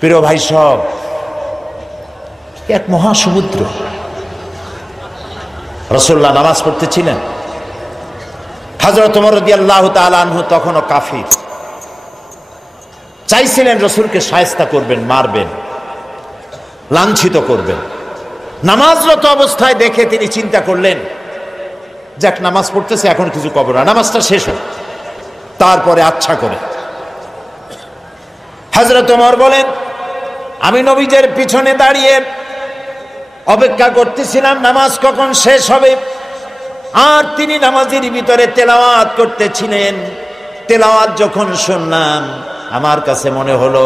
প্রিয় ভাই সব, এক মহাসমুদ্র। রাসূলুল্লাহ নামাজ পড়তেছিলেন। হযরত ওমর রাদিয়াল্লাহু তাআলা আনহু তখনও কাফির, চাইছিলেন রাসূলকে শায়েস্তা করবেন, মারবেন, লাঞ্ছিত করবেন। নামাজরত অবস্থায় দেখে তিনি চিন্তা করলেন, যাক নামাজ পড়তেছে, এখন কিছু কবর না, নামাজটা শেষ হোক, তারপরে আচ্ছা করে। হযরত ওমর বলেন, আমি নবীজের পিছনে দাঁড়িয়ে অপেক্ষা করতেছিলাম নামাজ কখন শেষ হবে, আর তিনি নামাজের ভিতরে তেলাওয়াত করতেছিলেন। তেলাওয়াত যখন শুনলাম, আমার কাছে মনে হলো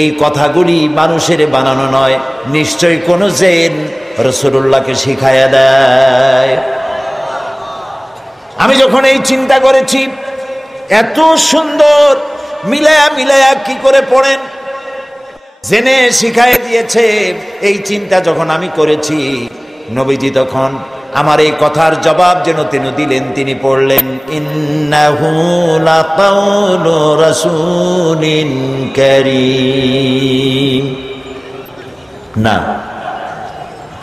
এই কথাগুলি মানুষের বানানো নয়, নিশ্চয়ই কোন জিন রাসূলুল্লাহকে শিখায়া দেয়। আমি যখন এই চিন্তা করেছি, এত সুন্দর মিলায়া মিলায়া কি করে পড়েন, জেনে শিখায় দিয়েছে, এই চিন্তা যখন আমি করেছি, নবীজি তখন আমার এই কথার জবাব যেন তিনি দিলেন। তিনি পড়লেন, ইন্নাহু লাকাউলু রাসূলিন কারীম। না,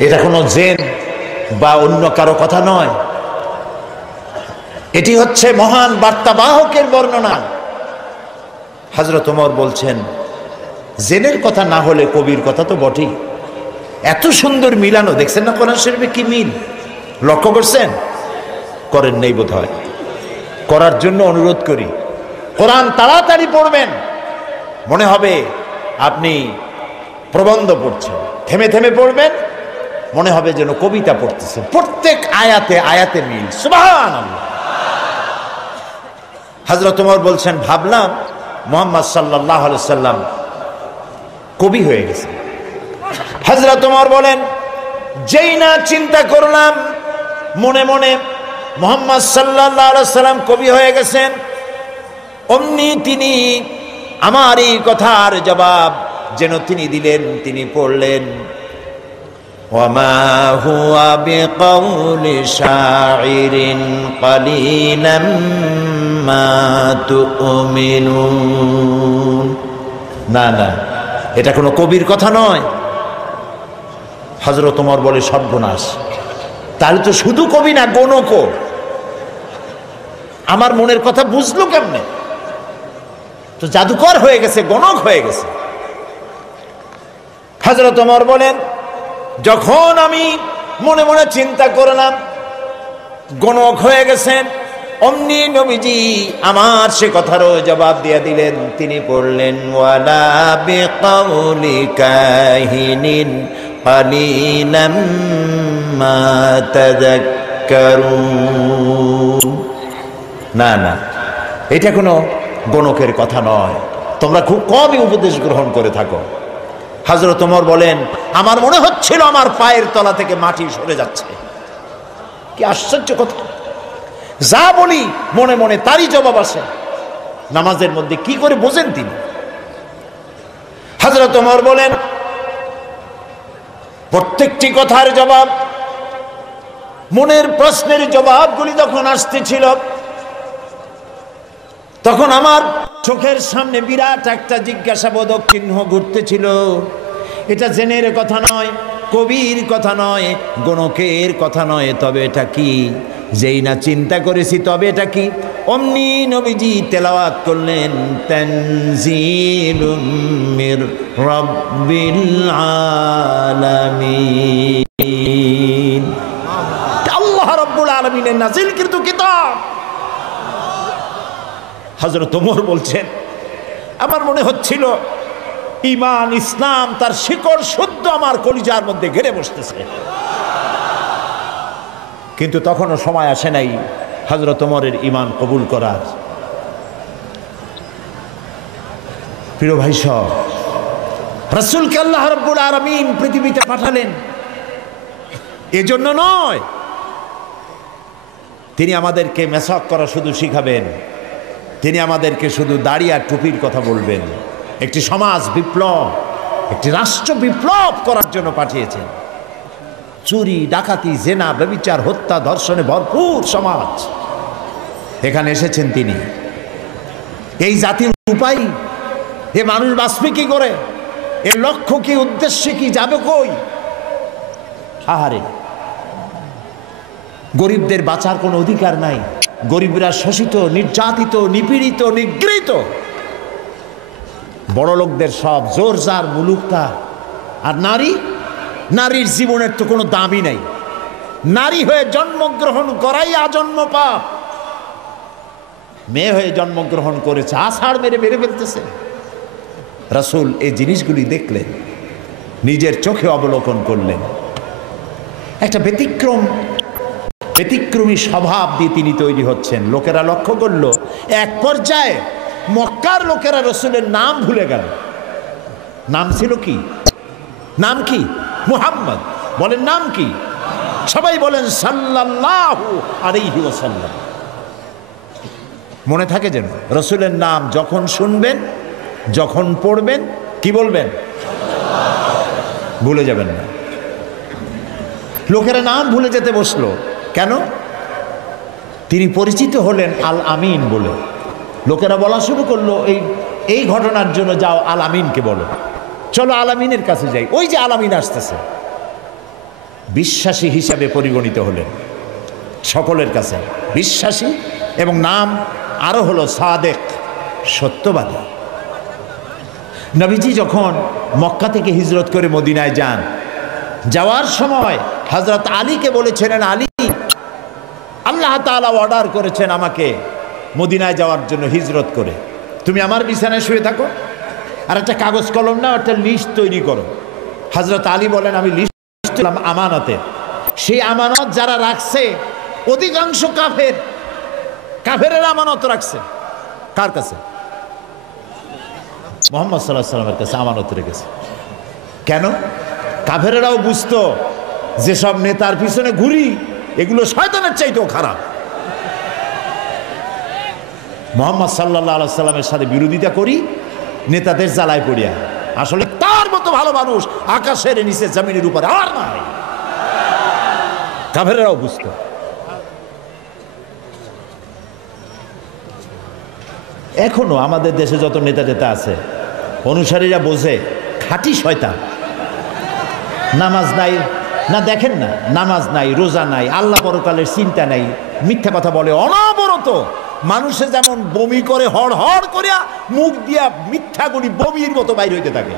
এটা কোনো জিন বা অন্য কারো কথা নয়, এটি হচ্ছে মহান বার্তাবাহকের বর্ণনা। হযরত ওমর বলছেন, জেনের কথা না হলে কবির কথা তো বটেই। এত সুন্দর মিলানো দেখছেন না কোরআন শরীফে, কি মিল লক্ষ্য করছেন? করেন নেই বোধ হয়, করার জন্য অনুরোধ করি। কোরআন তাড়াতাড়ি পড়বেন, মনে হবে আপনি প্রবন্ধ পড়ছেন। থেমে থেমে পড়বেন, মনে হবে যেন কবিতা পড়তেছেন। প্রত্যেক আয়াতে আয়াতে মিল, সুবহানাল্লাহ। হযরত ওমর বলছেন, ভাবলাম মুহাম্মদ সাল্লাল্লাহু আলাইহি সাল্লাম কবি হয়ে গেছে। হযরত ওমর বলেন, যেই না চিন্তা করলাম মনে মনে মুহাম্মদ সাল্লাল্লাহু আলাইহি সাল্লাম কবি হয়ে গেছেন, অমনি তিনি আমার এই কথার জবাব যেন তিনি দিলেন। তিনি পড়লেন, ওয়ামা হুয়া বিকাউলি শাইরিন কালিলাম মা তুমিনুন। না না, এটা কোনো কবির কথা নয়। হযরত ওমর বলে, সর্বনাশ, তাহলে তো শুধু কবি না, গণকও। আমার মনের কথা বুঝলো কেমনে? তো জাদুকর হয়ে গেছে, গণক হয়ে গেছে। হযরত ওমর বলেন, যখন আমি মনে মনে চিন্তা করলাম গণক হয়ে গেছেন, অমনি নবীজি আমার সে কথারও জবাব দিয়ে দিলেন। তিনি পড়লেন, ওয়ালা বিকাউলি কাহিনিন কালিলাম মা তাযাক্কারুন। না না, এটা কোনো গণকের কথা নয়, তোমরা খুব কমই উপদেশ গ্রহণ করে থাকো। হযরত ওমর বলেন, আমার মনে হচ্ছিল আমার পায়ের তলা থেকে মাটি সরে যাচ্ছে। কি আশ্চর্য কথা! যা বলি মনে মনে তারই জবাব আসে। নামাজের মধ্যে কি করে বোঝেন তিনি? হযরত ওমর বলেন, প্রত্যেকটি কথার জবাব, মনের প্রশ্নের জবাবগুলি যখন আসতেছিল, তখন আমার চোখের সামনে বিরাট একটা জিজ্ঞাসাবোধক চিহ্ন ঘুরতেছিল। এটা জেনের কথা নয়, কবির কথা নয়, গণকের কথা নয়, তবে এটা কি? যেই না চিন্তা করেছি তবে এটা কি, অমনি নবীজি তেলাওয়াত করলেন, তানজিলুম মির রাব্বিল আলামিন। আল্লাহ রাব্বুল আলামিনের নাযিলকৃত কিতাব। হযরত ওমর বলছেন, আমার মনে হচ্ছিল ঈমান ইসলাম তার শিকড় শুদ্ধ আমার কলিজার মধ্যে ঘেরে বসতেছে। কিন্তু তখনও সময় আসে নাই হযরত ওমরের ঈমান কবুল করার। প্রিয় ভাই সব, রাসূলকে আল্লাহ রাব্বুল আলামিন পৃথিবীতে পাঠালেন এজন্য নয়, তিনি আমাদেরকে মেসাক করা শুধু শিখাবেন, তিনি আমাদেরকে শুধু দাড়ি আর টুপির কথা বলবেন। একটি সমাজ বিপ্লব, একটি রাষ্ট্র বিপ্লব করার জন্য পাঠিয়েছেন। চুরি, ডাকাতি, জেনা, ব্যভিচার, হত্যা, ধর্ষণে ভরপুর সমাজ, এখানে এসেছেন তিনি। এই জাতির উপায় এ মানুষ বাঁচবে কি করে, এর লক্ষ্য কি, উদ্দেশ্যে কি, যাবে কই? আহারে, গরিবদের বাঁচার কোনো অধিকার নাই। গরিবরা শোষিত, নির্যাতিত, নিপীড়িত, নিগৃহীত। বড় লোকদের সব জোর জার, মুলুক তার। আর নারীর জীবনের তো কোনো দামই নাই। নারী হয়ে জন্মগ্রহণ করাই আজন্ম পাপ। মেয়ে হয়ে জন্মগ্রহণ করেছে, আষাঢ় মেরে মেরে ফেলতেছে। রাসূল এই জিনিসগুলি দেখলেন, নিজের চোখে অবলোকন করলেন। একটা ব্যতিক্রমী স্বভাব দিয়ে তিনি তৈরি হচ্ছেন। লোকেরা লক্ষ্য করলো, এক পর্যায়ে মক্কার লোকেরা রাসূলের নাম ভুলে গেল। নাম ছিল কি? নাম কি? মুহাম্মদ। বলেন নাম কি? সবাই বলেন সাল্লাল্লাহু আলাইহি ওয়াসাল্লাম। মনে থাকে যেন, রাসূলের নাম যখন শুনবেন, যখন পড়বেন, কি বলবেন? ভুলে যাবেন না। লোকেরা নাম ভুলে যেতে বসলো কেন? তিনি পরিচিত হলেন আল আমিন বলে। লোকেরা বলা শুরু করলো, এই ঘটনার জন্য যাও আল আমিনকে বলো, চলো আল আমিনের কাছে যাই। ওই যে আল আমিন আসতেছে। বিশ্বাসী হিসাবে পরিগণিত হলেন সকলের কাছে, বিশ্বাসী। এবং নাম আরো হলো সাদেক, সত্যবাদী। নবীজি যখন মক্কা থেকে হিজরত করে মদিনায় যান, যাওয়ার সময় হযরত আলীকে বলেছিলেন, আলী, আল্লাহ তাআলা অর্ডার করেছেন আমাকে মদিনায় যাওয়ার জন্য হিজরত করে, তুমি আমার বিছানায় শুয়ে থাকো, আর একটা কাগজ কলম নাও, একটা লিস্ট তৈরি করো। হযরত আলী বলেন, আমি লিস্ট দিলাম আমানতে। সেই আমানত যারা রাখছে অধিকাংশ কাফেরের আমানত রাখছে। কার কাছে? মুহাম্মদ সাল্লাল্লাহু আলাইহি ওয়াসাল্লামের কাছে আমানত রেখেছে। কেন? কাফেরেরাও বুঝতো যেসব নেতার পিছনে ঘুরি, এগুলো শয়তানের চাইতেও খারাপ। মুহাম্মদ সাল্লাল্লাহু আলাইহি ওয়াসাল্লামের সাথে বিরোধিতা করি নেতাদের জ্বালায় পড়িয়া। আসলে তার মতো ভালো মানুষ আকাশের নিচে জমিনের উপরে আর নাই। কাফেরেরাও বুঝতো। এখনো আমাদের দেশে যত নেতা আছে, অনুসারীরা বোঝে খাঁটি শয়তান। নামাজ নাই না, দেখেন না, নামাজ নাই, রোজা নাই, আল্লাহ পরকালের চিন্তা নাই, মিথ্যা কথা বলে অনবরত। মানুষে যেমন বমি করে হড় হড় করিয়া মুখ দিয়া মিথ্যা করি বমির মতো বাইর হইতে থাকে।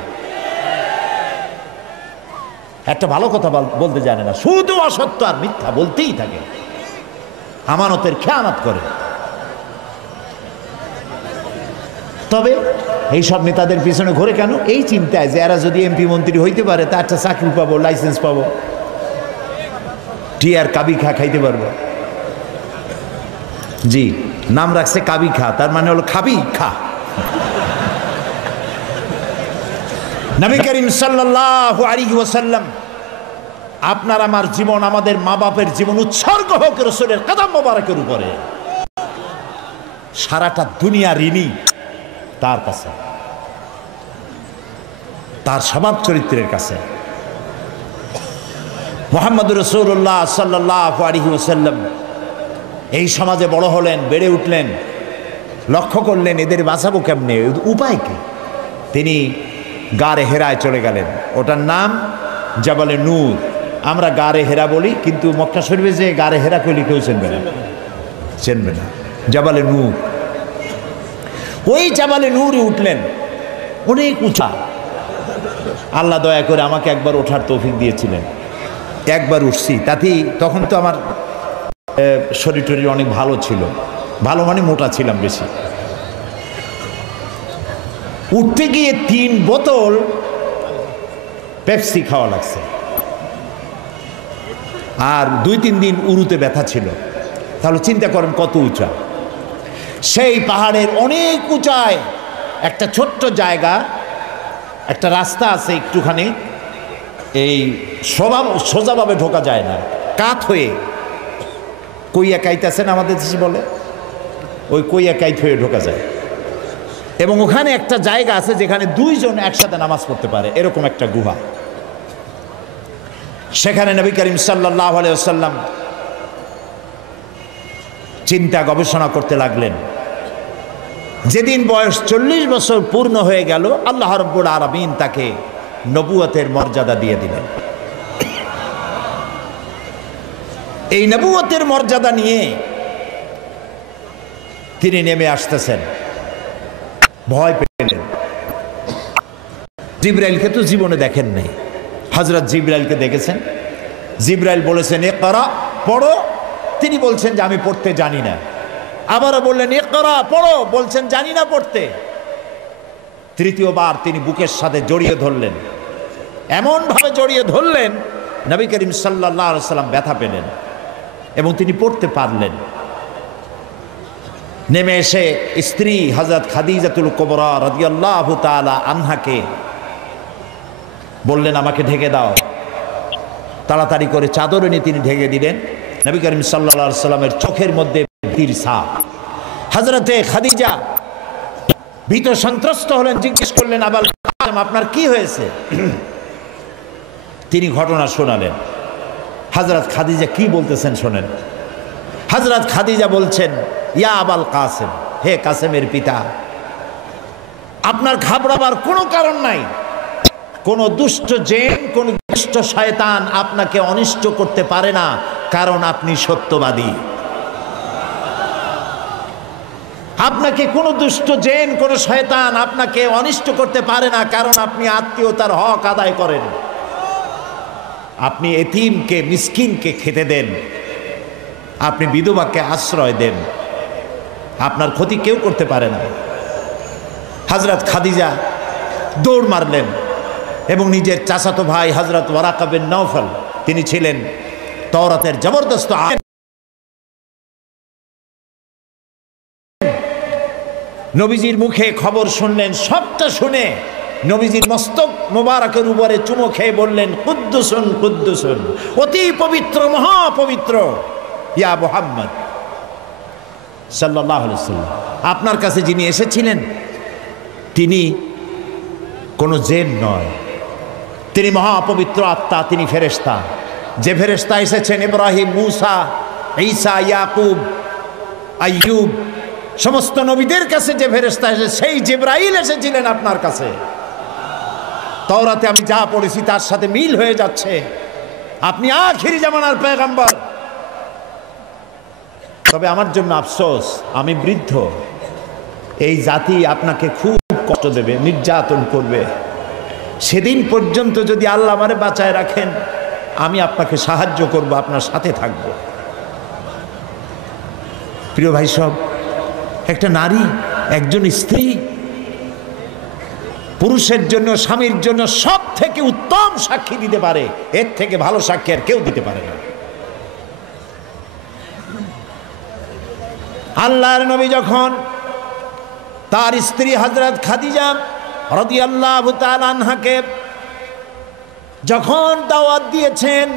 একটা ভালো কথা বলতে জানে না, শুধু অসত্য আর মিথ্যা বলতেই থাকে, আমানতের খেয়ানত করে। তবে এইসব নেতাদের পিছনে ঘুরে কেন? এই চিন্তায় যে এরা যদি এমপি মন্ত্রী হইতে পারে, তা একটা চাকরি পাবো, লাইসেন্স পাবো, টিয়ার কাবি খা খাইতে পারবো। জি, নাম রাখছে কাবি খা, তার মানে হলো খাবি খা। নবী করিম সাল্লাল্লাহু আলাইহি ওয়াসাল্লাম, আপনার আমার জীবন, আমাদের মা বাপের জীবন উৎসর্গ হোক রাসূলের কদম মোবারকের উপরে। সারাটা দুনিয়া ঋণী তার কাছে, তার স্বভাব চরিত্রের কাছে। মুহাম্মদুর রাসূলুল্লাহ সাল্লাল্লাহু আলাইহি ওয়াসাল্লাম এই সমাজে বড় হলেন, বেড়ে উঠলেন, লক্ষ্য করলেন এদের বাঁচাবো কেমনে, উপায় কি? তিনি গারে হেরায় চলে গেলেন। ওটার নাম জাবালে নূর। আমরা গারে হেরা বলি, কিন্তু মক্কা শরীফে যে গারে হেরা কইলে কেউ চেনবে না। জাবালে নূর, ওই জাবালে নূরে উঠলেন, অনেক উঁচা। আল্লাহ দয়া করে আমাকে একবার ওঠার তৌফিক দিয়েছিলেন, একবার উঠছি। তাতেই তখন তো আমার শরীর টরীর অনেক ভালো ছিল, ভালো মানে মোটা ছিলাম বেশি। উঠতে গিয়ে 3 বোতল পেপসি খাওয়া লাগছে, আর 2-3 দিন উরুতে ব্যথা ছিল। তাহলে চিন্তা করেন কত উঁচা। সেই পাহাড়ের অনেক উঁচায় একটা ছোট্ট জায়গা, একটা রাস্তা আছে একটুখানি, এই সোজাভাবে ঢোকা যায় না, কাত হয়ে কইয়া কাইতেছেন আমাদের দেশে বলে, ওই কইয়া কাইত হয়ে ঢোকা যায়। এবং ওখানে একটা জায়গা আছে যেখানে 2 জন একসাথে নামাজ পড়তে পারে, এরকম একটা গুহা। সেখানে নবী করিম সাল্লাল্লাহু আলাইহি ওয়াসাল্লাম চিন্তা গবেষণা করতে লাগলেন যেদিন বয়স 40 বছর পূর্ণ হয়ে গেল, আল্লাহ রাব্বুল আলামিন তাকে নবুয়তের মর্যাদা দিয়ে দিলেন। এই নবুয়তের মর্যাদা নিয়ে তিনি নেমে আসতেছেন। ভয় পেলেন। জিবরাইলকে তো জীবনে দেখেন নাই, হযরত জিবরাইলকে দেখেছেন। জিবরাইল বলেছেন ইকরা, পড়ো। তিনি বলছেন যে আমি পড়তে জানি না। আবারও বললেন ইকরা, পড়ো। বলছেন জানি না পড়তে। তৃতীয়বার তিনি বুকের সাথে জড়িয়ে ধরলেন, এমন ভাবে জড়িয়ে ধরলেন নবী করিম সাল্লাল্লাহু আলাইহি সাল্লাম ব্যথা পেলেন এবং তিনি পড়তে পারলেন। নেমে এসে স্ত্রী হযরত খাদিজাতুল কুবরা রাদিয়াল্লাহু তাআলা আনহাকে বললেন আমাকে ঢেকে দাও। তাড়াতাড়ি করে চাদর এনে তিনি ঢেকে দিলেন। নবী করিম সাল্লাল্লাহু আলাইহি সাল্লামের চোখের মধ্যে ভীতির ছাপ। হযরতে খাদিজা ভীত সন্ত্রস্ত হলেন, জিজ্ঞেস করলেন আবাল কাসেম আপনার কি হয়েছে? তিনি ঘটনা শোনালেন। হযরত খাদিজা কি বলতেছেন শোনেন। হযরত খাদিজা বলছেন ইয়া আবাল কাসেম, হে কাসেমের পিতা, আপনার ঘাবড়াবার কোনো কারণ নাই। কোন দুষ্ট জিন, কোন দুষ্ট শয়তান আপনাকে অনিষ্ট করতে পারে না, কারণ আপনি সত্যবাদী। আপনাকে কোনো দুষ্ট জিন, কোন শয়তান আপনাকে অনিষ্ট করতে পারে না, কারণ আপনি আত্মীয়তার হক আদায় করেন। আপনি এতিমকে, মিসকিনকে খেতে দেন, আপনি বিধবাকে আশ্রয় দেন, আপনার ক্ষতি কেউ করতে পারে না। হযরত খাদিজা দৌড় মারলেন এবং নিজের চাচাতো ভাই হযরত ওয়ারাকা বিন নওফল, তিনি ছিলেন তাওরাতের জবরদস্ত আলেম। নবীজির মুখে খবর শুনলেন। সবটা শুনে নবীজির মস্তক মোবারকের উপরে চুমো খেয়ে বললেন কুদ্দুসুন কুদ্দুসুন, অতি পবিত্র, মহাপবিত্র ইয়া মুহাম্মদ সাল্লাল্লাহু আলাইহি ওয়াসাল্লাম। আপনার কাছে যিনি এসেছিলেন তিনি কোনো জিন নয়, তিনি মহাপবিত্র আত্মা, তিনি ফেরেশতা। যে ফেরেশতা এসেছেন ইব্রাহিম, মূসা, ঈসা, ইয়াকুব, আইয়ুব, সমস্ত নবীদের কাছে যে ফেরেশতা এসে, সেই জিবরাইল এসেছিলেন আপনার কাছে। তাওরাতে আমি যা পড়েছি তার সাথে মিল হয়ে যাচ্ছে। আপনি আখিরি জামানার পয়গম্বর। তবে আমার জন্য আফসোস, আমি বৃদ্ধ। এই জাতি আপনাকে খুব কষ্ট দেবে, নির্যাতন করবে। সেদিন পর্যন্ত যদি আল্লাহ আমারে বাঁচায় রাখেন, আমি আপনাকে সাহায্য করব, আপনার সাথে থাকব। প্রিয় ভাই সব, একটা নারী, একজন স্ত্রী পুরুষের জন্য, স্বামীর জন্য সব থেকে উত্তম সাক্ষী দিতে পারে। এর থেকে ভালো সাক্ষী আর কেউ দিতে পারে না। আল্লাহর নবী যখন তার স্ত্রী হযরত খাদিজা রাদিয়াল্লাহু তাআলা আনহাকে যখন দাওয়াত দিয়েছেন,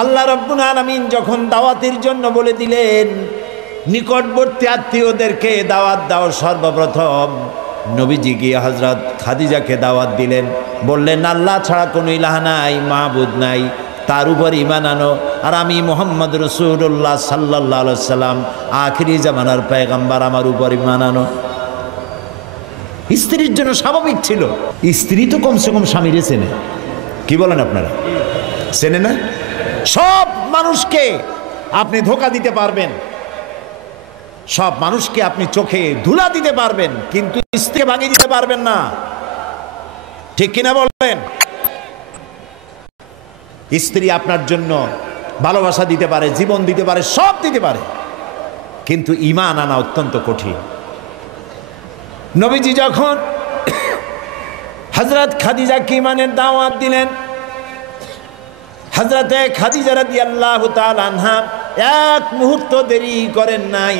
আল্লাহ রাব্বুল আলামিন যখন দাওয়াতের জন্য বলে দিলেন নিকটবর্তী আত্মীয়দেরকে দাওয়াত দাও, সর্বপ্রথম নবীজি গিয়ে হযরত খাদিজাকে দাওয়াত দিলেন। বললেন আল্লাহ ছাড়া কোনো ইলাহ নাই, মাবুদ নাই, তার উপর ঈমান আনো। আর আমি মুহাম্মদ রাসূলুল্লাহ সাল্লাল্লাহু আলাইহি ওয়াসাল্লাম, আখিরি জামানার পয়গম্বর, আমার উপর ঈমান আনো। স্ত্রীর জন্য স্বাভাবিক ছিল। স্ত্রী তো কমসে কম স্বামীরে চেনে। কি বলেন আপনারা? চেনে না? সব মানুষকে আপনি ধোঁকা দিতে পারবেন, সব মানুষকে আপনি চোখে ধুলা দিতে পারবেন, কিন্তু স্ত্রীকে ভাঙিয়ে দিতে পারবেন না। ঠিক কিনা বলবেন? স্ত্রী আপনার জন্য ভালোবাসা দিতে পারে, জীবন দিতে পারে, সব দিতে পারে, কিন্তু ঈমান আনা অত্যন্ত কঠিন। নবীজি যখন হযরত খাদিজাকে ঈমানের দাওয়াত দিলেন, হযরতে খাদিজা রাদিয়াল্লাহু তাআলা আনহা এক মুহূর্ত দেরি করেন নাই,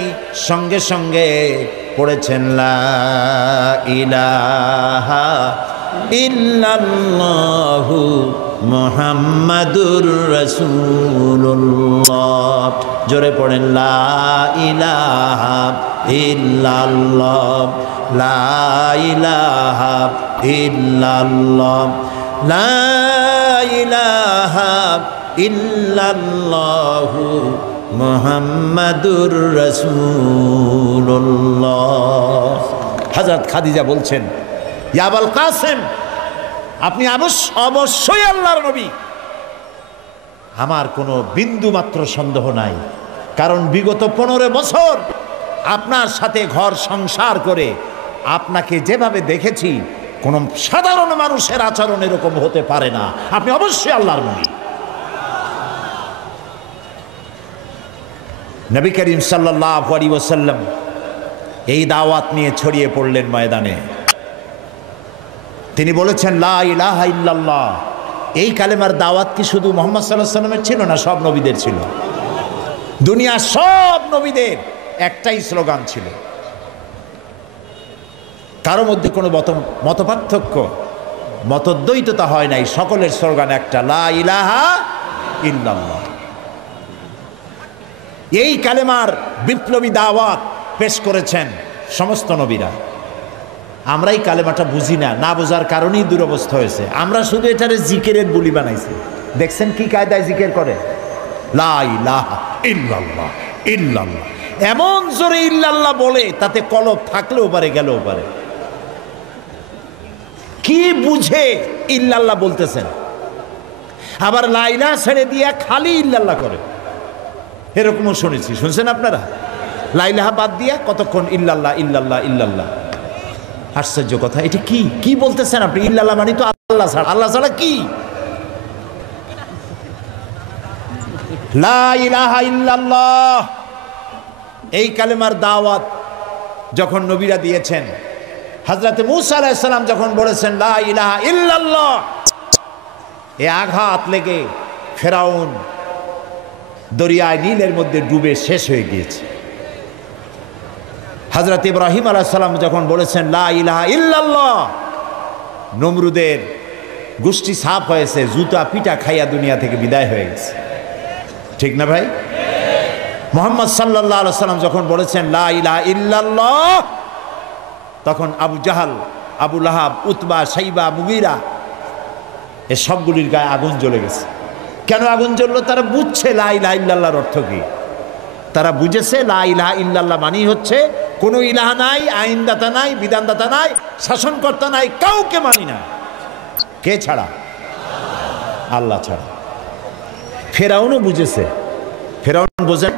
সঙ্গে সঙ্গে পড়েছেন লা ইলাহা ইল্লাল্লাহু মুহাম্মাদুর রাসূলুল্লাহ। জোরে পড়েন লা ইলাহা ইল্লাল্লাহ, লা ইলাহা ইল্লাল্লাহ, লা ইলাহা ইল্লাল্লাহু মুহাম্মাদুর রাসূলুল্লাহ। হযরত খাদিজা বলছেন, ইয়া আবুল কাসেম, আপনি অবশ্যই আল্লাহর নবী। আমার কোনো বিন্দু মাত্র সন্দেহ নাই, কারণ বিগত 15 বছর আপনার সাথে ঘর সংসার করে আপনাকে যেভাবে দেখেছি, কোন সাধারণ মানুষের আচরণ এরকম হতে পারে না। আপনি অবশ্যই আল্লাহর নবী। নবী করিম সাল্লাল্লাহু আলাইহি ওয়াসাল্লাম এই দাওয়াত নিয়ে ছড়িয়ে পড়লেন ময়দানে। তিনি বলেছেন, লা ইলাহা ইল্লাল্লাহ। এই কালেমার দাওয়াত কি শুধু মুহাম্মদ সাল্লাল্লাহু আলাইহি ওয়াসাল্লামের ছিল না, সব নবীদের ছিল। দুনিয়ার সব নবীদের একটাই স্লোগান ছিল, কারো মধ্যে কোনো মতপার্থক্য, মতদ্বৈততা হয় নাই, সকলের স্লোগান একটা, লা ইলাহা ইল্লাল্লাহ। এই কালেমার বিপ্লবী দাওয়াত পেশ করেছেন সমস্ত নবীরা। আমরা এই কালেমাটা বুঝি না, না বোঝার কারণেই দুরবস্থা হয়েছে। আমরা শুধু এটারে জিকিরের বুলি বানাইছি। দেখছেন কি কায়দায় জিকির করে, লা ইলাহা ইল্লাল্লাহ ইল্লাল্লাহ, এমন জোরে ইল্লাল্লাহ বলে তাতে কলব থাকলেও পারে, গেলেও পারে। কি বুঝে ইল্লাল্লাহ বলতেছেন? আবার লা ইলাহা ছেড়ে দিয়া খালি ইল্লাল্লাহ করে, এরকমও শুনেছি। শুনছেন আপনারা? লা ইলাহা বাদ দিয়া কতক্ষণ ইল্লাল্লাহ ইল্লাল্লাহ ইল্লাল্লাহ। আশ্চর্য কথা, এটা কি কি বলতেছেন আপনি? ইল্লাল্লাহ মানে তো আল্লাহ ছাড়া। আল্লাহ ছাড়া কি? লা ইলাহা ইল্লাল্লাহ, এই কালেমার দাওয়াত যখন নবীরা দিয়েছেন, হযরত মূসা আলাইহিস সালাম যখন বলেছেন লা ইলাহা ইল্লাল্লাহ, এ আঘাত লেগে ফেরাউন দরিয়ায় নীলের মধ্যে ডুবে শেষ হয়ে গিয়েছে। হযরত ইব্রাহিম আলাইহিস সালাম যখন বলেছেন লা ইলাহা ইল্লাল্লাহ, নমরুদের গোষ্ঠী সাফ হয়েছে, জুতা পিটা খাইয়া দুনিয়া থেকে বিদায় হয়ে গেছে। ঠিক না ভাই? মুহাম্মদ সাল্লাল্লাহু আলাইহি সাল্লাম যখন বলেছেন লা ইলাহা ইল্লাল্লাহ, তখন আবু জাহাল, আবু লাহাব, উতবা, শাইবা, মুগীরা, এ সবগুলির গায়ে আগুন জ্বলে গেছে। কেন আগুন জ্বললো? তারা বুঝছে লা ইলাহা ইল্লাল্লাহর অর্থ কি। তারা বুঝেছে লা ইলাহা ইল্লাল্লাহ মানেই হচ্ছে কোনো ইলাহা নাই, আইনদাতা নাই, বিধানদাতা নাই, শাসনকর্তা নাই, কাউকে মানি না। কে ছাড়া? আল্লাহ ছাড়া। ফেরাউনও বুঝেছে। ফেরাউন বোঝেন?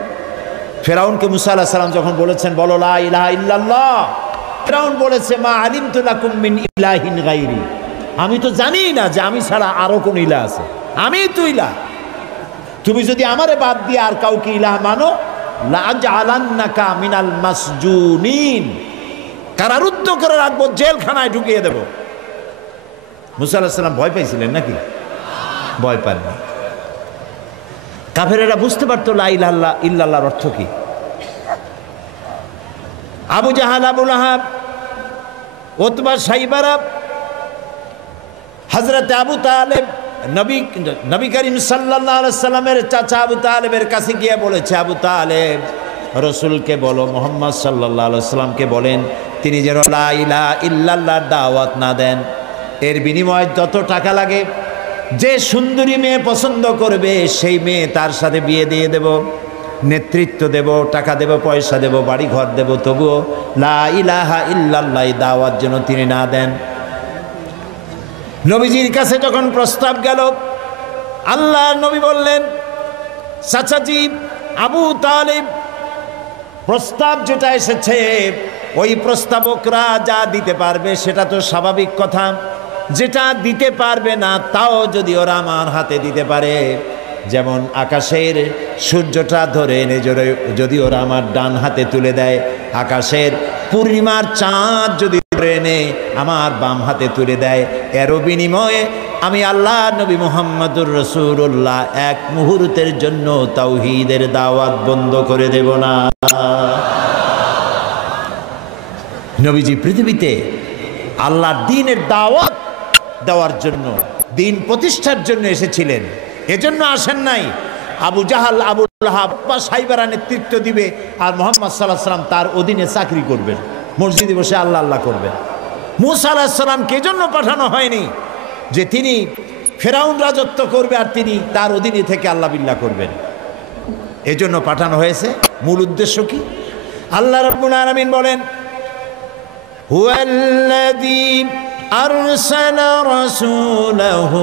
ফেরাউনকে মুসা আলাইহিস সালাম যখন বলেছেন বলো লা ইলাহা ইল্লাল্লাহ, ফেরাউন বলেছে মা আলিমতু লাকুম মিন ইলাহিন গায়রি, আমি তো জানি না যে আমি ছাড়া আরো কোন ইলাহ আছে, আমি তো ইলাহ। তুমি যদি আমারে বাদ দিয়ে আর কাউকে ইলাহ মানো, লাআজআলান্নাকা মিনাল মাসজুনিন, কারারুদ্ধ করে রাখবো, জেলখানায় ঢুকিয়ে দেব। মুসা আলাইহিস সালাম ভয় পাইছিলেন নাকি? ভয় পাননি। কাফেরেরা বুঝতে পারতো লা ইলাহা ইল্লাল্লাহর অর্থ কি। আবু জাহাল, আবু লাহাব, উতবা, শাইবারা, হযরত আবু তালেব নবী করিম সাল্লাল্লাহু আলাইহি সাল্লামের চাচা আবু তালেবের কাছে গিয়ে বলেছে, আবু তালেব, রসুলকে বলো, মুহাম্মদ সাল্লাল্লাহু আলাইহি সাল্লামকে বলেন তিনি যেন লা ইলাহা ইল্লাল্লাহর দাওয়াত না দেন। এর বিনিময়ে যত টাকা লাগে, যে সুন্দরী মেয়ে পছন্দ করবে সেই মেয়ে তার সাথে বিয়ে দিয়ে দেব, নেতৃত্ব দেব, টাকা দেব, পয়সা দেব, বাড়ি ঘর দেব, তবুও লা ইলাহা ইল্লাল্লাহ দাওয়াত যেন তিনি না দেন। নবীজির কাছে যখন প্রস্তাব গেল, আল্লাহ নবী বললেন, চাচাজি আবু তালিব, প্রস্তাব যেটা এসেছে ওই প্রস্তাবকরা যা দিতে পারবে সেটা তো স্বাভাবিক কথা, যেটা দিতে পারবে না তাও যদি ওরা আমার হাতে দিতে পারে, যেমন আকাশের সূর্যটা ধরে এনে যদি ওরা আমার ডান হাতে তুলে দেয়, আকাশের পূর্ণিমার চাঁদ যদি ধরে এনে আমার বাম হাতে তুলে দেয়, এরও বিনিময়ে আমি আল্লাহ নবী মুহাম্মদুর রাসূলুল্লাহ এক মুহূর্তের জন্য তাওহীদের দাওয়াত বন্ধ করে দেব না। নবীজি পৃথিবীতে আল্লাহর দ্বীনের দাওয়াত দেওয়ার জন্য, দ্বীন প্রতিষ্ঠার জন্য এসেছিলেন। এজন্য আসেন নাই আবু জাহাল, আবু লাহাব বা সাইবারা নেতৃত্ব দিবে আর মুহাম্মদ সাল্লাল্লাহু আলাইহি সাল্লাম তার অধীনে চাকরি করবেন, মসজিদে বসে আল্লাহ আল্লাহ করবেন। মূসা আলাইহিস সালামকে এজন্য পাঠানো হয়নি যে তিনি ফেরাউন রাজত্ব করবে আর তিনি তার অধীনে থেকে আল্লাহ বিল্লাহ করবেন। এজন্য পাঠানো হয়েছে। মূল উদ্দেশ্য কি? আল্লাহ রাব্বুল আলামিন বলেন, হুয়াল্লাযী আরসালা রাসূলাহু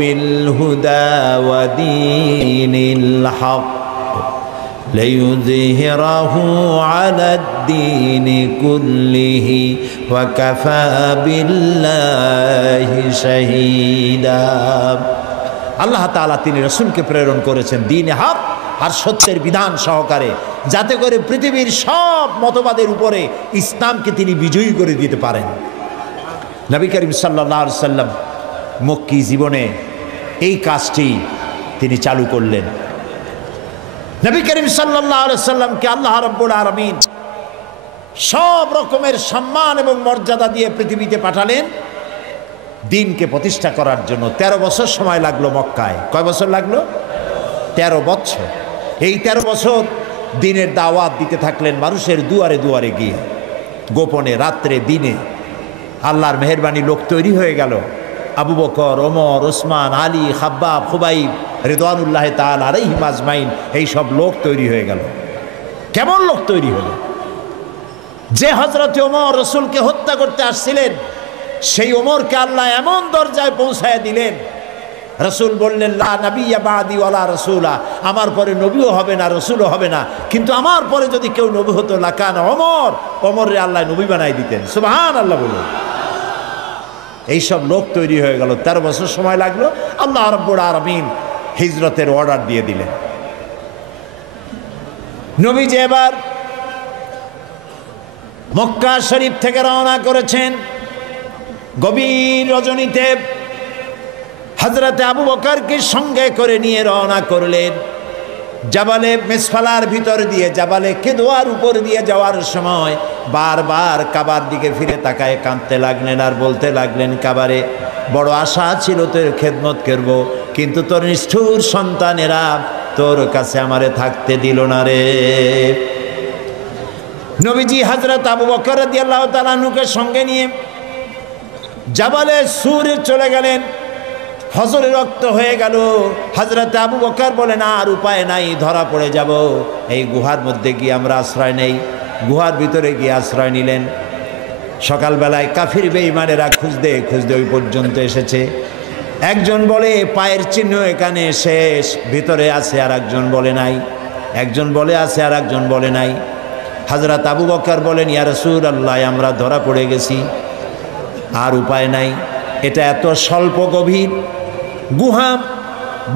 বিল হুদা ওয়া দীনিল হক লিইয়ুযহিরাহু আলাদ-দীনি কুল্লিহি ওয়া কাফা বিল্লাহি শাহীদা। আল্লাহ তাআলা তিনি রাসূলকে প্রেরণ করেছেন দ্বীনে হক আর সত্যের বিধান সহকারে, যাতে করে পৃথিবীর সব মতবাদের উপরে ইসলামকে তিনি বিজয়ী করে দিতে পারেন। নবী করিম সাল্লাল্লাহু আলাইহি ওয়াসাল্লাম মক্কি জীবনে এই কাজটি তিনি চালু করলেন। নবী করিম সাল্লাল্লাহু আলাইহি ওয়াসাল্লামকে আল্লাহ রাব্বুল আলামিন সব রকমের সম্মান এবং মর্যাদা দিয়ে পৃথিবীতে পাঠালেন দ্বীনকে প্রতিষ্ঠা করার জন্য। 13 বছর সময় লাগলো মক্কায়। কয় বছর লাগলো? 13 বছর। এই 13 বছর দ্বীনের দাওয়াত দিতে থাকলেন মানুষের দুয়ারে দুয়ারে গিয়ে, গোপনে, রাত্রে, দিনে। আল্লাহর মেহেরবানি লোক তৈরি হয়ে গেল। আবু বকর, ওমর, ওসমান, আলী, খাব্বাব, খুবাইব রিদওয়ানুল্লাহ তাআলা আলাইহিম আজমাইন, এই সব লোক তৈরি হয়ে গেল। কেমন লোক তৈরি হলো? যে হযরত ওমর রাসূলকে হত্যা করতে আসছিলেন, সেই ওমরকে আল্লাহ এমন দরজায় পৌঁছায় দিলেন, রাসূল বললেন লা নাবিয়্যা বাদি ওয়ালা রাসূলা, আমার পরে নবীও হবে না, রাসূলও হবে না, কিন্তু আমার পরে যদি কেউ নবী হতো লাকান ওমর, ওমরে আল্লাহ নবী বানাই দিতেন। সুবহানাল্লাহ বলুন। এইসব লোক তৈরি হয়ে গেল। 13 বছর সময় লাগলো। আল্লাহ রাব্বুল আলামিন হিজরতের অর্ডার দিয়ে দিলেন। নবীজি এবার মক্কা শরীফ থেকে রওনা করেছেন। গভীর রজনীতে হযরত আবু বকরকে সঙ্গে করে নিয়ে রওনা করলেন। জাবালে মেসফালার ভিতর দিয়ে, জাবালে কেদোয়ার উপর দিয়ে যাওয়ার সময় বারবার কাবার দিকে ফিরে তাকায় কাঁদতে লাগলেন আর বলতে লাগলেন, কাবারে বড় আশা ছিল তোর খেদমত করব, কিন্তু তোর নিষ্ঠুর সন্তানেরা তোর কাছে আমারে থাকতে দিল না রে। নবীজি হযরত আবু বকর রাদিয়াল্লাহু তাআলা আনহুকে সঙ্গে নিয়ে জাবালে সুরে চলে গেলেন। হজরে রক্ত হয়ে গেল। হযরত আবু বকর বলেন, আর উপায় নাই, ধরা পড়ে যাব। এই গুহার মধ্যে গিয়ে আমরা আশ্রয় নেই। গুহার ভিতরে গিয়ে আশ্রয় নিলেন। সকালবেলায় কাফির বেঈমানেরা খুঁজতে খুঁজতে ওই পর্যন্ত এসেছে। একজন বলে পায়ের চিহ্ন এখানে শেষ, ভিতরে আছে, আর একজন বলে নাই। একজন বলে আছে, আর একজন বলে নাই। হযরত আবু বকর বলেন, ইয়া রাসূলুল্লাহ, আমরা ধরা পড়ে গেছি, আর উপায় নাই। এটা এত স্বল্প গভীর গুহা,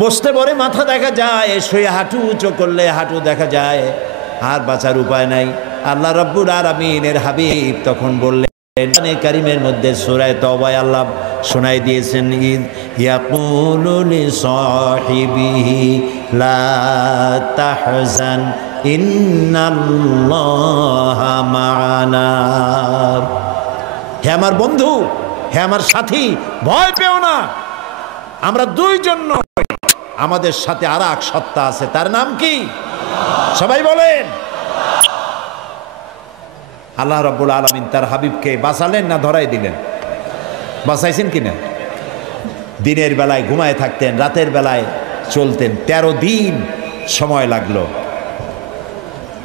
বসতে পরে মাথা দেখা যায়, শুয়ে হাঁটু উঁচু করলে হাঁটু দেখা যায়, আর বাঁচার উপায় নাই। আল্লাহ রাব্বুল আলামিনের হাবিব তখন বললেন, কোরআনে কারীমের মধ্যে সূরা তাওবায় আল্লাহ শোনাই দিয়েছেন, ইদ ইয়াকুলু লিসাহিবিহি লা তাহজান ইন্নাল্লাহা মা'ানা। হে আমার বন্ধু, হে আমার সাথী, ভয় পেও না, আমরা দুইজন নই, আমাদের সাথে আর এক সত্তা আছে, তার নাম কি? সবাই বলেন। আল্লাহ রাব্বুল আলামিন তার হাবিবকে বাঁচালেন না ধরাই দিলেন? বাঁচাইছেন কিনা? দিনের বেলায় ঘুমায় থাকতেন, রাতের বেলায় চলতেন। 13 দিন সময় লাগলো।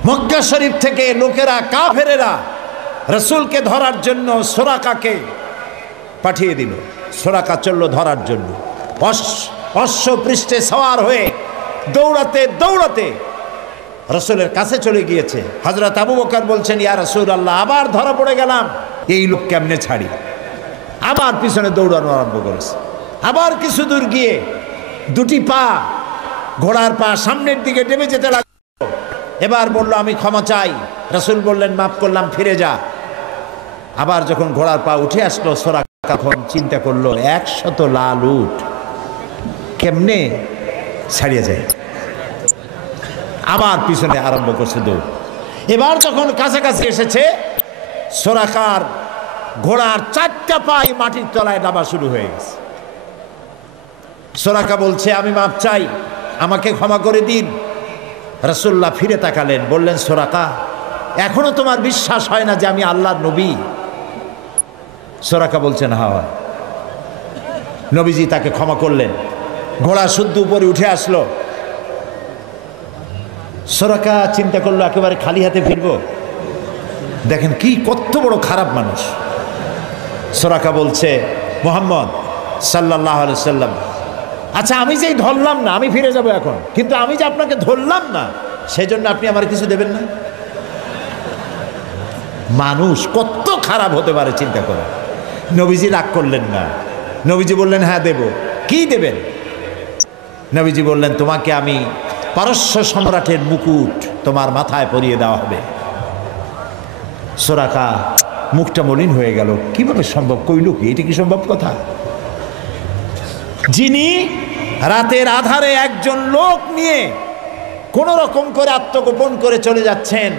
মক্কা শরীফ থেকে লোকেরা, কাফেরেরা রাসূলকে ধরার জন্য সুরাকাকে পাঠিয়ে দিল। সুরাকা চলল ধরার জন্য। অশ্ব পৃষ্ঠে সওয়ার হয়ে দৌড়াতে দৌড়াতে রাসূলের কাছে চলে গিয়েছে। হযরত আবু বকর বলছেন, ইয়া রাসূলুল্লাহ, আবার ধরা পড়ে গেলাম, এই লোক কেমনে ছাড়ি? আবার পিছনে দৌড়ানো আরম্ভ করেছে। আবার কিছু দূর গিয়ে দুটি পা, ঘোড়ার পা সামনের দিকে নেমে যেতে লাগলো। এবার বলল, আমি ক্ষমা চাই। রাসূল বললেন, মাফ করলাম, ফিরে যা। আবার যখন ঘোড়ার পা উঠে আসলো, সুরাকা তখন চিন্তা করলো, 100 লাল উট কেমনে ছাড়িয়ে যায়। আবার পিছনে আরম্ভ করছে দৌড়। এবার যখন কাছাকাছি এসেছে, সুরাকার ঘোড়ার 4টা পাই মাটির তলায় নামা শুরু হয়ে গেছে। সুরাকা বলছে, আমি মাপ চাই, আমাকে ক্ষমা করে দিন। রাসূলুল্লাহ ফিরে তাকালেন, বললেন, সুরাকা, এখনো তোমার বিশ্বাস হয় না যে আমি আল্লাহর নবী? সুরাকা বলছেন, হ্যাঁ। নবীজি তাকে ক্ষমা করলেন। ঘোড়া শুদ্ধ উপরে উঠে আসলো। সুরাকা চিন্তা করলো, একেবারে খালি হাতে ফিরবো? দেখেন কি কত বড় খারাপ মানুষ। সুরাকা বলছে, মুহাম্মদ সাল্লাল্লাহু আলাইহি সাল্লাম, আচ্ছা আমি যেই ধরলাম না, আমি ফিরে যাব এখন, কিন্তু আমি যে আপনাকে ধরলাম না সেজন্য আপনি আমার কিছু দেবেন না? মানুষ কত খারাপ হতে পারে চিন্তা করে। নবীজি রাগ করলেন না, নবীজি বললেন হ্যাঁ দেব। কি দেবেন? নবীজি বললেন তোমাকে আমি পারস্য সম্রাটের মুকুট তোমার মাথায় পরিয়ে দেওয়া হবে। সুরাকা মুখটা মলিন হয়ে গেল, কিভাবে সম্ভব, কইল কি, এটা কি সম্ভব কথা? যিনি রাতের আধারে একজন লোক নিয়ে কোন রকম করে আত্মগোপন করে চলে যাচ্ছেন,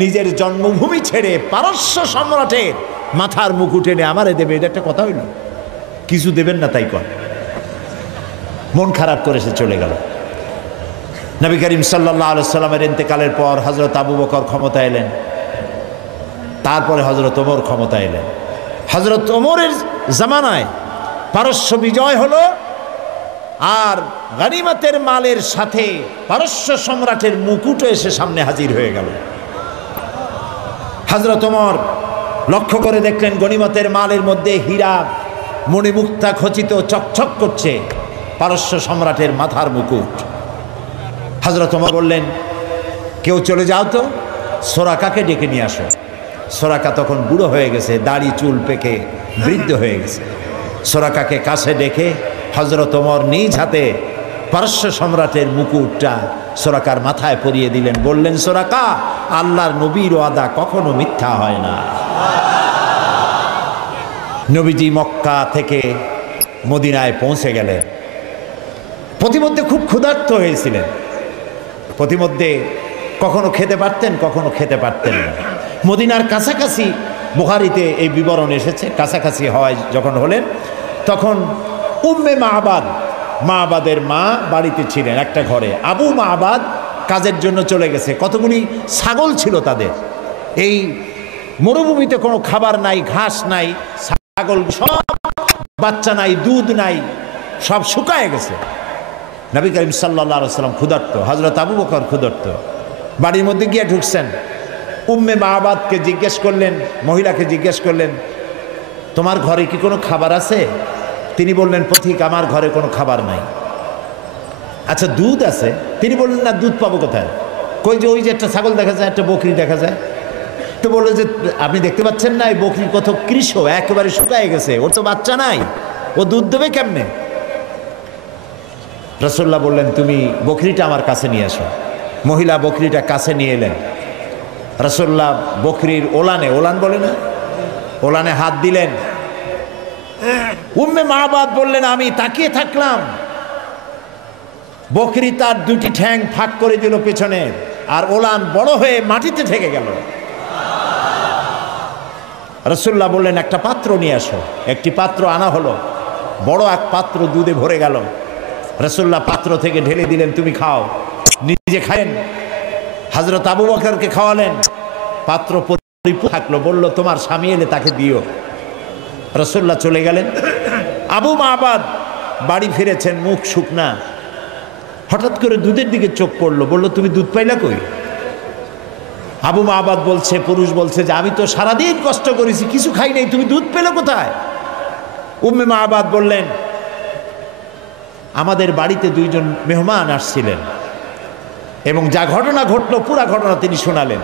নিজের জন্মভূমি ছেড়ে পারস্য সম্রাটের মাথার মুকুট এনে আমারে দেবে, এটা একটা কথা হইল? কিছু দেবেন না তাই কর। মন খারাপ করে সে চলে গেল। নবী করিম সাল্লাল্লাহু আলাইহি সাল্লামের ইন্তেকালের পর হযরত আবু বকর ক্ষমতা এলেন, তারপরে হযরত ওমর ক্ষমতা এলেন। হযরত ওমরের জামানায় পারস্য বিজয় হলো, আর গনিমতের মালের সাথে পারস্য সম্রাটের মুকুটও এসে সামনে হাজির হয়ে গেল। হযরত ওমর লক্ষ্য করে দেখলেন গনিমতের মালের মধ্যে হীরা মণিমুক্তা খচিত চকচক করছে, পারস্য সম্রাটের মাথার মুকুট। হযরত ওমর বললেন, কেউ চলে যাও তো, সুরাকাকে ডেকে নিয়ে আসো। সুরাকা তখন বুড়ো হয়ে গেছে, দাড়ি চুল পেকে বৃদ্ধ হয়ে গেছে। সুরাকাকে কাছে ডেকে হযরত ওমর নিজ হাতে পারস্য সম্রাটের মুকুটটা সুরাকার মাথায় পরিয়ে দিলেন। বললেন, সুরাকা, আল্লাহর নবীর ওয়াদা কখনো মিথ্যা হয় না। নবীজি মক্কা থেকে মদিনায় পৌঁছে গেলেন। প্রতিমধ্যে খুব ক্ষুধার্ত হয়েছিলেন, প্রতিমধ্যে কখনো খেতে পারতেন, কখনো খেতে পারতেন না। মদিনার কাছাকাছি, বুখারীতে এই বিবরণ এসেছে, কাছাকাছি হওয়ায় যখন হলেন তখন উম্মে মাবাদের মা বাড়িতে ছিলেন একটা ঘরে। আবু মাবাদ কাজের জন্য চলে গেছে। কতগুলি ছাগল ছিল তাদের। এই মরুভূমিতে কোনো খাবার নাই, ঘাস নাই, ছাগল সব, বাচ্চা নাই, দুধ নাই, সব শুকায় গেছে। নবী করিম সাল্লাল্লাহু আলাইহি সাল্লাম ক্ষুধার্ত, হযরত আবু বকর ক্ষুধার্ত, বাড়ির মধ্যে গিয়ে ঢুকছেন। উম্মে মাবাদকে জিজ্ঞেস করলেন, মহিলাকে জিজ্ঞেস করলেন, তোমার ঘরে কি কোনো খাবার আছে? তিনি বললেন, পথিক, আমার ঘরে কোনো খাবার নাই। আচ্ছা দুধ আছে? তিনি বললেন, না, দুধ পাবো কোথায়? কই যে ওই যে একটা ছাগল দেখা যায়, একটা বকরি দেখা যায়। তো বললো যে আপনি দেখতে পাচ্ছেন না, এই বকরি কত কৃষ, একেবারে শুকায় গেছে, ওর তো বাচ্চা নাই, ও দুধ দেবে কেমনে? রাসূলুল্লাহ বললেন, তুমি বকরিটা আমার কাছে নিয়ে আসো। মহিলা বকরিটা কাছে নিয়ে এলেন। রাসূলুল্লাহ বকরির ওলানে, ওলান বলে না, ওলানে হাত দিলেন। উম্মে মাবাদ বললেন, আমি তাকিয়ে থাকলাম, বকরি তার দুটি ঠ্যাং ফাঁক করে দিল পেছনে, আর ওলান বড় হয়ে মাটিতে ঠেকে গেল। রাসূলুল্লাহ বললেন, একটা পাত্র নিয়ে আসো। একটি পাত্র আনা হলো, বড় এক পাত্র দুধে ভরে গেল। রাসূলুল্লাহ পাত্র থেকে ঢেলে দিলেন, তুমি খাও। নিজে খায়েন, হযরত আবু বকরকে খাওয়ালেন। পাত্র পরিপূর্ণ থাকলো। বলল, তোমার স্বামী এলে তাকে দিও। রাসূলুল্লাহ চলে গেলেন। আবু মাবাদ বাড়ি ফিরেছেন, মুখ শুকনা। হঠাৎ করে দুধের দিকে চোখ পড়লো। বলল, তুমি দুধ পাইলা কই? আবু মাবাদ বলছে, পুরুষ বলছে যে আমি তো সারাদিন কষ্ট করেছি, কিছু খাই নাই, তুমি দুধ পেলে কোথায়? উম্মে মাবাদ বললেন, আমাদের বাড়িতে দুইজন মেহমান আসছিলেন এবং যা ঘটনা ঘটলো পুরা ঘটনা তিনি শোনালেন।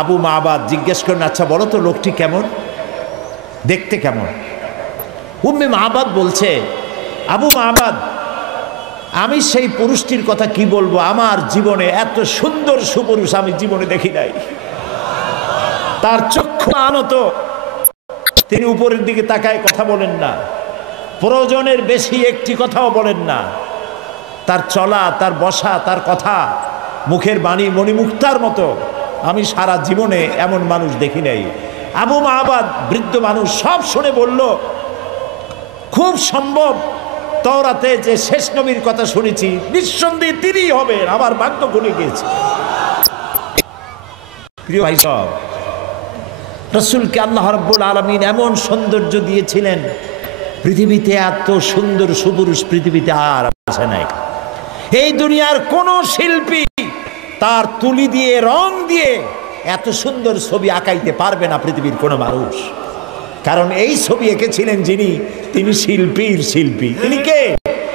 আবু মাবাদ জিজ্ঞেস করেন, আচ্ছা বলো তো লোকটি কেমন, দেখতে কেমন? উম্মে মাবাদ বলছে, আবু মাবাদ, আমি সেই পুরুষটির কথা কি বলবো, আমার জীবনে এত সুন্দর সুপুরুষ আমি জীবনে দেখি নাই। তার চক্ষু আনত, তিনি উপরের দিকে তাকায় কথা বলেন না, প্রয়োজনের বেশি একটি কথাও বলেন না। তার চলা, তার বসা, তার কথা, মুখের বাণী মণিমুক্তার মতো আমি সারা জীবনে এমন মানুষ দেখি নাই। আবু মাবাদ বৃদ্ধ মানুষ, সব শুনে বলল, খুব সম্ভব তাওরাতে যে শেষ নবীর কথা শুনেছি নিঃসন্দেহে তিনিই হবেন, আমার ভাগ্য খুলে গিয়েছে। প্রিয় ভাই সব, রাসূলকে আল্লাহ রাব্বুল আলামিন এমন সৌন্দর্য দিয়েছিলেন, পৃথিবীতে এত সুন্দর সুপুরুষ পৃথিবীতে আর আসে নাই। এই দুনিয়ার কোন শিল্পী তার তুলি দিয়ে, রং দিয়ে এত সুন্দর ছবি আঁকাইতে পারবে না পৃথিবীর কোনো মানুষ। কারণ এই ছবি এঁকেছিলেন যিনি, তিনি শিল্পীর শিল্পী। তিনি কে?